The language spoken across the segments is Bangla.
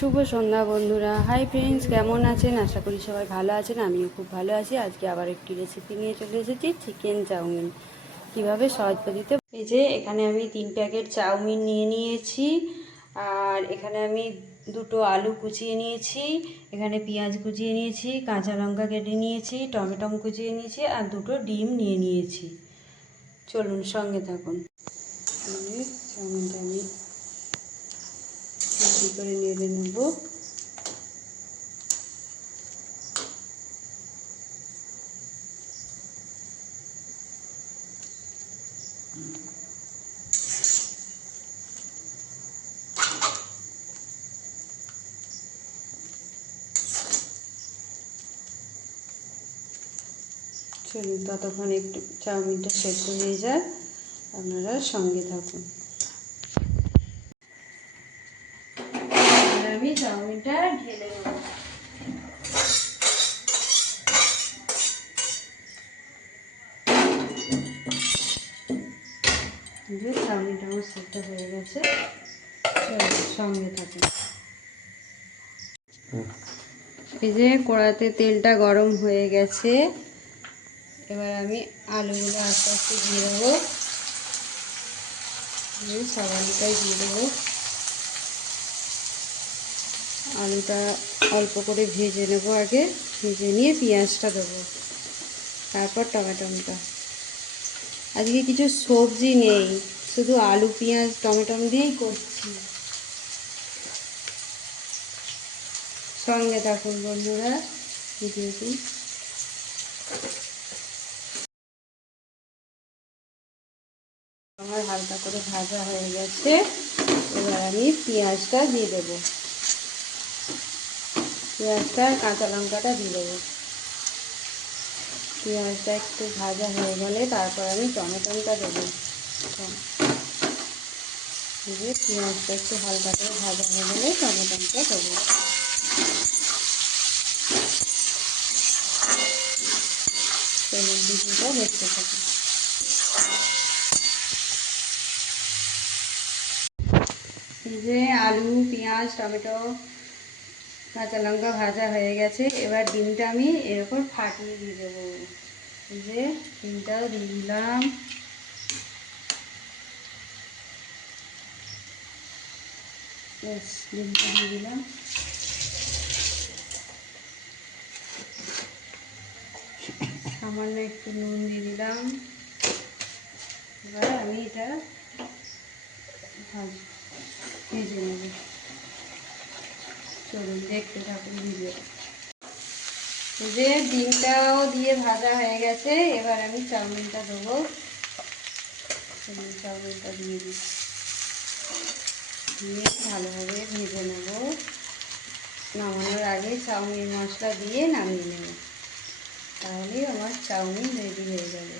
শুভ সন্ধ্যা, বন্ধুরা। হাই ফ্রেন্ডস কেমন আছেন? আশা করি সবাই ভালো আছেন। আমিও খুব ভালো আছি। আজকে আবার একটি রেসিপি নিয়ে চলে এসেছি চিকেন চাউমিন। কীভাবে সহজ পদ্ধতিতে এই যে, এখানে আমি তিন প্যাকেট চাউমিন নিয়ে নিয়েছি, আর এখানে আমি দুটো আলু কুচিয়ে নিয়েছি, এখানে পেঁয়াজ কুচিয়ে নিয়েছি, কাঁচা লঙ্কা কেটে নিয়েছি, টমেটম কুচিয়ে নিয়েছি, আর দুটো ডিম নিয়ে নিয়েছি। চলুন সঙ্গে থাকুন। চাউমিনটা আমি রেডি করে নেড়ে নেব। চলুন ততক্ষণ একটু চাউমিনটা সেদ্ধ হয়ে যায়। আপনারা সঙ্গে থাকুন এবার আমি চাউমিনটা ঢেলে নেব। চাউমিনটা আমার সেদ্ধ হয়ে গেছে সঙ্গে থাকুন এই যে কড়াতে তেলটা গরম হয়ে গেছে, এবার আমি আলুগুলো আস্তে আস্তে দিয়ে দেবো। এই সব আলুটাই দিয়ে দেবো। আলুটা অল্প করে ভেজে নেব আগে। ভেজে নিয়ে পেঁয়াজটা দেবো। তারপর টমেটোটা। আজকে কিছু সবজি নেই। শুধু আলু, পেঁয়াজ, টমেটম দিয়েই করছি। সঙ্গে থাকুন বন্ধুরা, ভিডিওটি। আমার হালকা করে ভাজা হয়ে গেছে। এবার আমি পেঁয়াজটা দিয়ে দেবো। পেঁয়াজটা কাঁচা লঙ্কাটা দিয়ে দেবো। পেঁয়াজটা একটু ভাজা হয়ে গেলে তারপর আমি টমেটোটা দেবো। দিয়ে পেঁয়াজটা একটু হালকা করে ভাজা হয়ে গেলে টমেটোটা দেবো। চলুন ভিডিওটা দেখতে এই যে আলু, পেঁয়াজ, টমেটো কাঁচা লঙ্কা ভাজা হয়ে গেছে। এবার ডিমটা আমি এর উপর ফাটিয়ে দিয়ে দেবো। যে ডিমটাও দিয়ে দিলাম। ডিমটা দিয়ে দিলাম। সামান্য একটু নুন দিয়ে দিলাম। এবার আমি এটা ভেজে নেব। চলুন, দেখতে থাকুন ভিডিও এই যে ডিমটাও দিয়ে ভাজা হয়ে গেছে, এবার আমি চাউমিনটা দেবো। চাউমিনটা দিয়ে দিই। দিয়ে ভালোভাবে ভেজে নেব। নামানোর আগে চাউমিন মশলা দিয়ে নামিয়ে নেব। তাহলেই আমার চাউমিন রেডি হয়ে যাবে।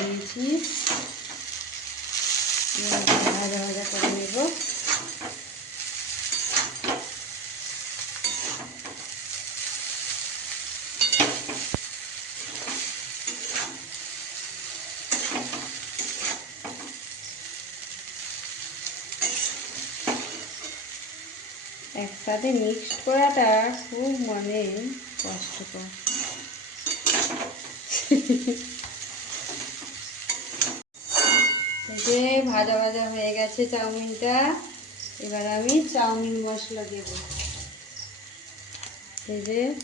দিয়েছি। ভাজা ভাজা করে নেব একসাথে মিক্সড করাটা খুব মানে কষ্টকর। যে ভাজা ভাজা হয়ে গেছে চাউমিনটা, এবার আমি চাউমিন মশলা দেব। এই যে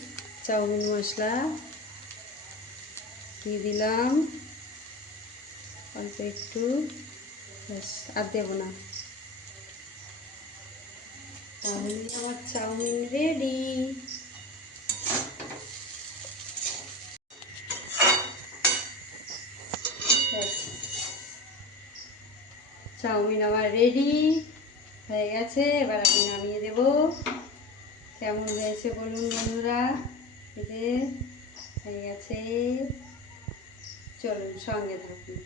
চাউমিন মশলা দিয়ে দিলাম। অল্প একটু, ব্যাস, আর দেবো না। তাহলে আমার চাউমিন রেডি চাউমিন আমার রেডি হয়ে গেছে এবার আমি নামিয়ে দেব। কেমন হয়েছে বলুন বন্ধুরা? যে হয়ে গেছে। চলুন সঙ্গে থাকুন।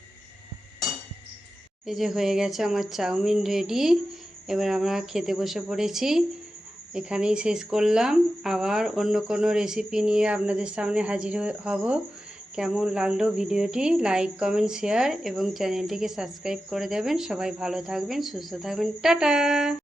এই যে হয়ে গেছে আমার চাউমিন রেডি এবার আমরা খেতে বসে পড়েছি। এখানেই শেষ করলাম। আবার অন্য কোনো রেসিপি নিয়ে আপনাদের সামনে হাজির হব। কেমন লাগল ভিডিওটি? লাইক কমেন্ট শেয়ার এবং চ্যানেলটিকে সাবস্ক্রাইব করে দেবেন। সবাই ভালো থাকবেন, সুস্থ থাকবেন। টাটা!